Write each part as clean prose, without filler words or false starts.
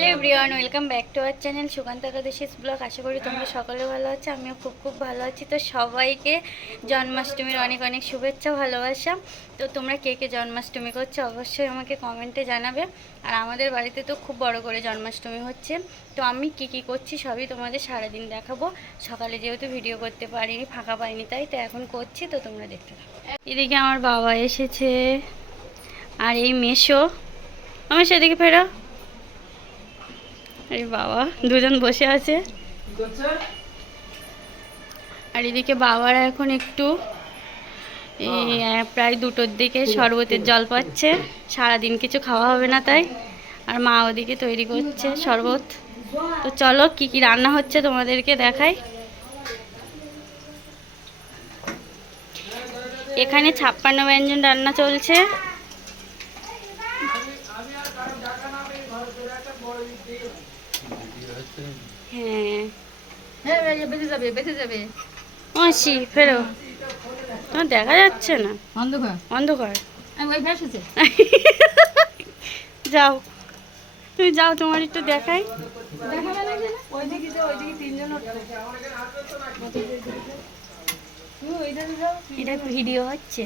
Hello everyone, welcome back to our channel Sukanta একাদশীস blog. আশা করি তোমরা সকলে ভালো আছো, আমিও খুব ভালো আছি। তো সবাইকে জন্মাষ্টমীর অনেক অনেক শুভেচ্ছা, ভালোবাসা। তো তোমরা কে কে জন্মাষ্টমী করছো অবশ্যই আমাকে কমেন্টে জানাবে। আর আমাদের বাড়িতে তো খুব বড় করে জন্মাষ্টমী হচ্ছে। তো আমি কি করছি সবই তোমাদের সারাদিন দেখাবো। সকালে যেহেতু ভিডিও করতে পারিনি, ফাঁকা পাইনি, তাই তো এখন করছি, তো তোমরা দেখতে থাকো। এদিকে আমার বাবা এসেছে, আর এই মেশো আমার সেদিকে ফেরো। আরে বাবা, দুজন বসে আছে। আর এদিকে বাবারা এখন একটু প্রায় 2টোর দিকে শরবতের জল পাচ্ছে। সারাদিন কিছু খাওয়া হবে না তাই। আর মা ওদিকে তৈরি করছে শরবত। তো চলো কি রান্না হচ্ছে তোমাদেরকে দেখাই। এখানে 56 ব্যঞ্জন রান্না চলছে। হ্যাঁ, বেঁচে যাবে মাসি, ফেরো। তোমার দেখা যাচ্ছে না, অন্ধকার। যাও, তুমি যাও, তোমার একটু দেখাই। এটা ভিডিও হচ্ছে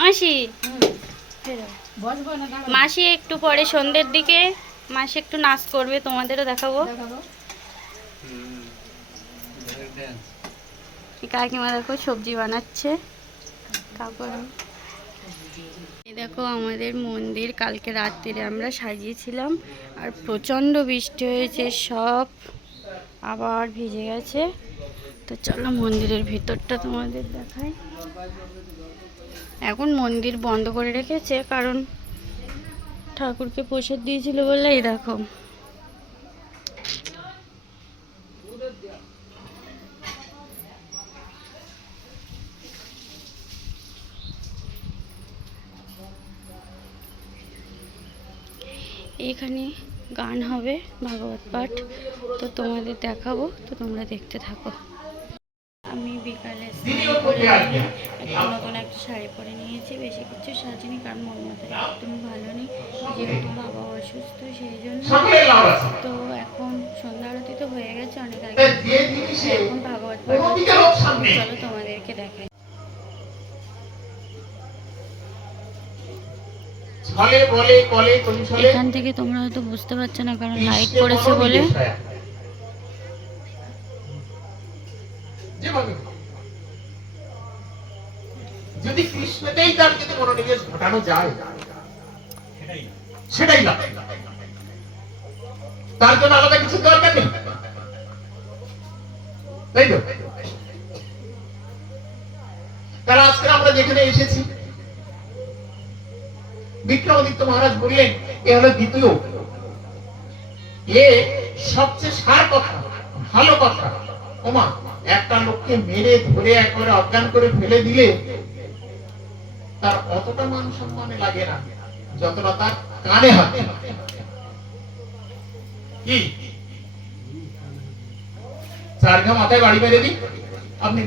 মাসি, ফেরো। মাসি একটু পরে সন্ধ্যের দিকে মাসি একটু নাচ করবে, তোমাদেরও দেখাবো। কাকিমা দেখো সবজি বানাচ্ছে। কাপড় দেখো, আমাদের মন্দির কালকে রাত্রিরে আমরা সাজিয়েছিলাম, আর প্রচণ্ড বৃষ্টি হয়েছে, সব আবার ভিজে গেছে। তো চলো মন্দিরের ভিতরটা তোমাদের দেখাই। এখন মন্দির বন্ধ করে রেখেছে, কারণ ঠাকুরকে প্রসাদ দিয়েছিল বলে। এই দেখো, এখানে গান হবে, ভাগবত পাঠ, তো তোমাদের দেখাবো, তো তোমরা দেখতে থাকো। আমি বিকালে স্নান করে একটা নতুন একটা শাড়ি পরে নিয়েছি, বেশি কিছু সাজিনি, কারণ মন মাথায় একদমই ভালো নেই, যেহেতু বাবা অসুস্থ সেই জন্য। তো এখন সন্ধ্যা আরতি তো হয়ে গেছে অনেক আগে, এখন ভাগবত পাঠ হচ্ছে। চলো তোমাদেরকে দেখাই। এখান থেকে তোমরা হয়তো বুঝতে পারছো না, কারণ লাইট পড়েছে বলে। যদি কৃষ্ণতেই তার যদি মনোনিবেশ ঘটানো যায়, সেটাই না, তার জন্য আলাদা কিছু দরকার নেই, তাই তো? তাহলে আজকে আমরা যেখানে এসেছি, বিক্রমাদিত্য মহারাজ বললেন এ হলো দ্বিতীয়, এ সবচেয়ে সার কথা, ভালো কথা। ওমা, একটা লোককে মেরে ধরে একবারে অজ্ঞান করে ফেলে দিলে তার অতটা মান সম্মানে লাগে না যতটা তার কানে হাতে। কি চারঘা মাথায় বাড়ি মেরে দিই আপনি।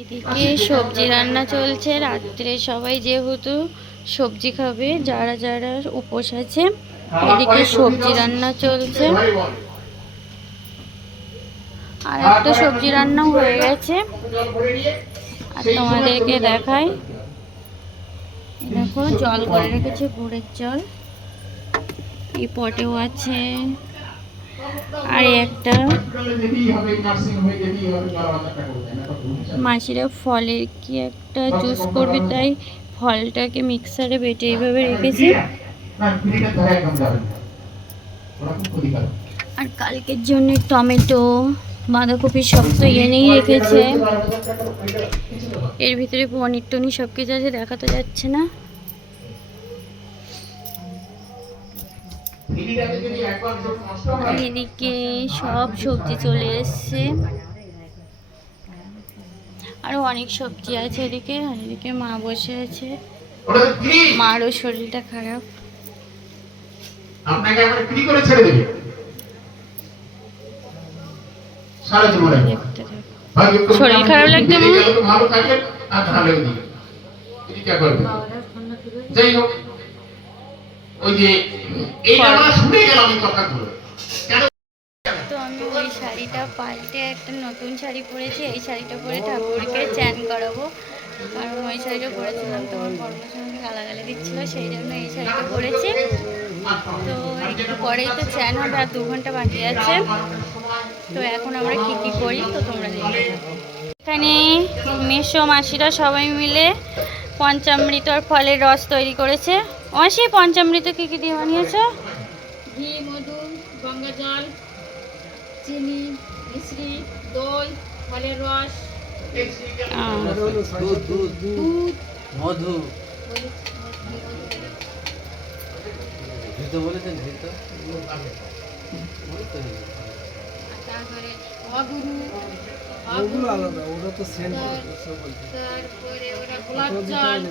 এদিকে সবজি রান্না চলছে রাত্রে, সবাই যেহেতু সবজি খাবে, যারা যারা উপোস আছে। এদিকে সবজি রান্না চলছে, আর একটা সবজি রান্নাও হয়ে গেছে। আর তোমাদেরকে দেখাই, দেখো জল করে রেখেছে, গুড়ের জল, এই পটেও আছে। আর একটা মাসিরা ফলের কি একটা জুস করবে, তাই ফলটাকে মিক্সারে বেটে এইভাবে রেখেছে। আর কালকের জন্য টমেটো, বাঁধাকপি সব তো এনেই রেখেছে। এর ভিতরে পনির টনির সব কিছু আছে, দেখা তো যাচ্ছে না। আর এদিকে সব সবজি চলে এসছে, আরো অনেক সবজি আছে এদিকে। আর এদিকে মা বসে আছে, মারও শরীরটা খারাপ। আপনাকে আমরা ফ্রি করে ছেড়ে দেব সারা জীবনে। শরীর খারাপ লাগছে না, ভালো থাকেন আর ভালো দিন, কি করবেন। যাই হোক, ওই যে এইটা আমরা শুনে গেলাম এই কথাগুলো কেন তো আমি ওই শাড়িটা পাল্টে একটা নতুন শাড়ি পরেছি, এই শাড়িটা পরে ঠাকুরকে চ্যান করাবো। কারণ ওই শাড়িটা পরেছিলাম তো আমার বর্মার সঙ্গে গালাগালি দিচ্ছিলো, সেই জন্য এই শাড়িটা পরেছি। তো একটু পরেই তো চ্যান হবে, আর 2 ঘন্টা বাকি আছে। তো এখন আমরা কী কী করি তো তোমরা দেখতে থাকো। এখানে মেসো মাসিরা সবাই মিলে পঞ্চামৃত আর ফলের রস তৈরি করেছে। মাসি, পঞ্চামৃত কী কী দিয়ে বানিয়েছো? ঘি, মধু, গঙ্গা জল, চিনি, মিশ্রি, দই, ফলের রস, দুধ, মধু তারপরে অগুরু, তারপরে ওরা গোলাপ জল।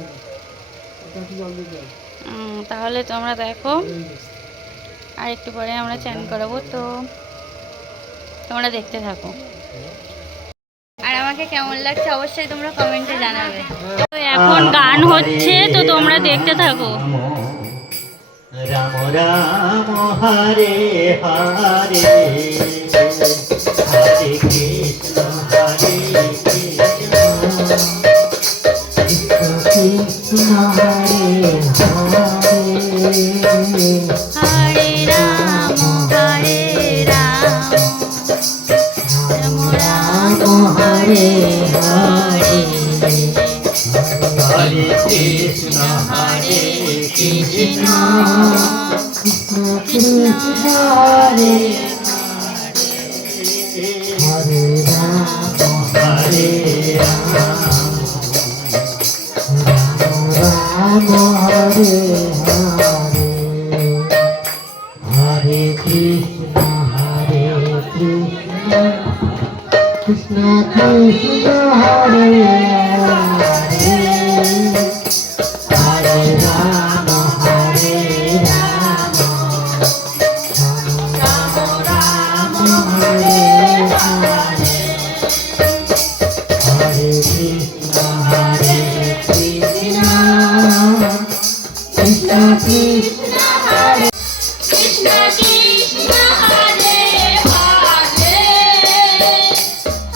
তাহলে তোমরা দেখো, আর একটু পরে আমরা চ্যান করাবো, তো তোমরা দেখতে থাকো। আর আমাকে কেমন লাগছে অবশ্যই তোমরা কমেন্টে জানাবে। তো এখন গান হচ্ছে, তো তোমরা দেখতে থাকো। রাম রাম হরে হরে হরে কৃষ্ণ হরে কৃষ্ণ কৃষ্ণ হরে হরে হরে রাম হরে রাম রাম রাম হরে হরে হরে কৃষ্ণ হরে কৃষ্ণ কৃষ্ণ কৃষ্ণ হরে হরে রাম হরে রাম রাম হরে হরে হরে কৃষ্ণ কৃষ্ণ কৃষ্ণ হরে হরে হরে রাম হরে রাম রাম রাম হরে হরে হরে কৃষ্ণ কৃষ্ণ কৃষ্ণ কৃষ্ণ হরে কৃষ্ণ কৃষ্ণ হরে হরে,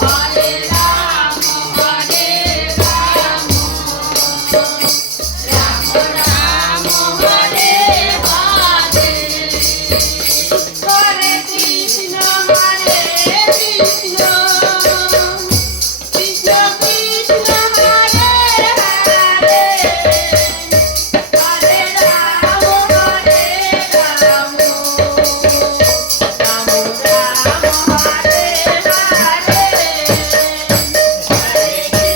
হরে রাম হরে রাম, রাম রাম হরে হরে, হরে কৃষ্ণ হরে কৃষ্ণ, কৃষ্ণ কৃষ্ণ হরে হরে, হরে রাম হরে রাম, রাম রাম হরে হরে, হরে কৃষ্ণ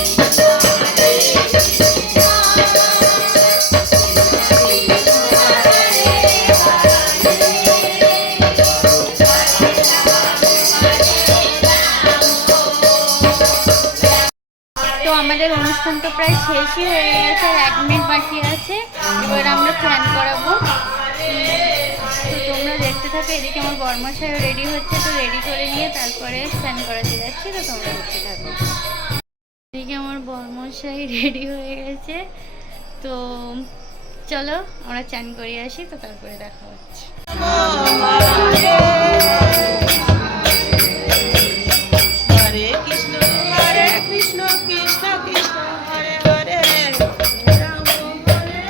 হরে কৃষ্ণ, তো আমাদের অনুষ্ঠান তো প্রায় শেষই হয়ে গেছে, আর 1 মিনিট বাকি আছে। এবার আমরা চ্যান করাবো, তো তোমরা দেখতে থাকো। এদিকে আমার বর্মশাইও রেডি হচ্ছে, তো রেডি করে নিয়ে তারপরে চ্যান করাতে যাচ্ছি, তো তোমরা দেখতে থাকো। এদিকে আমার বর্মশাই রেডি হয়ে গেছে, তো চলো আমরা চ্যান করিয়ে আসি, তো তারপরে দেখা হচ্ছে। হরে কৃষ্ণ কৃষ্ণ কৃষ্ণ হরে হরে, রাম হরে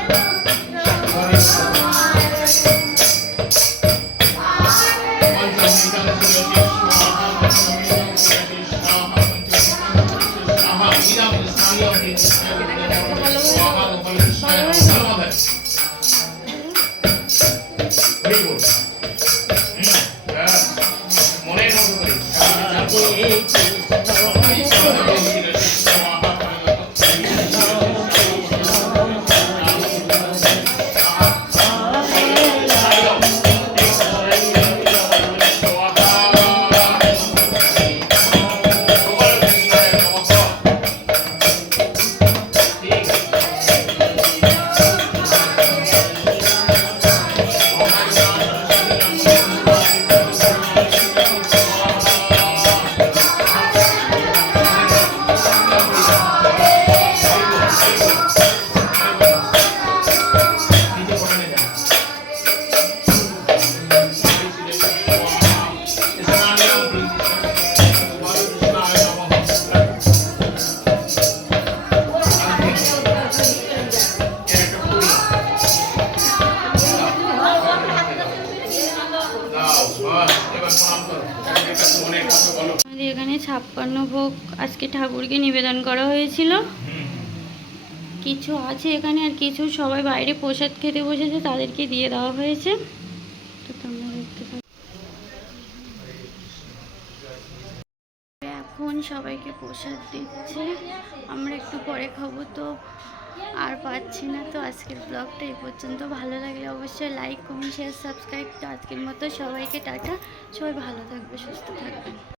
56 ভোগ আজকে ঠাকুরকে নিবেদন করা হয়েছিল। কিছু আছে এখানে আর কিছু সবাই বাইরে প্রসাদ খেতে বসেছে, তাদেরকে দিয়ে দেওয়া হয়েছে। তো তোমরা দেখতে পাচ্ছ এখন সবাইকে প্রসাদ দিচ্ছে, আমরা একটু পরে খাবো। তো আর পাচ্ছি না। তো আজকের ব্লগটা এই পর্যন্ত। ভালো লাগলে অবশ্যই লাইক কমেন্ট শেয়ার সাবস্ক্রাইব। তো আজকের মতো সবাইকে টাটা। সবাই ভালো থাকবে, সুস্থ থাকবে।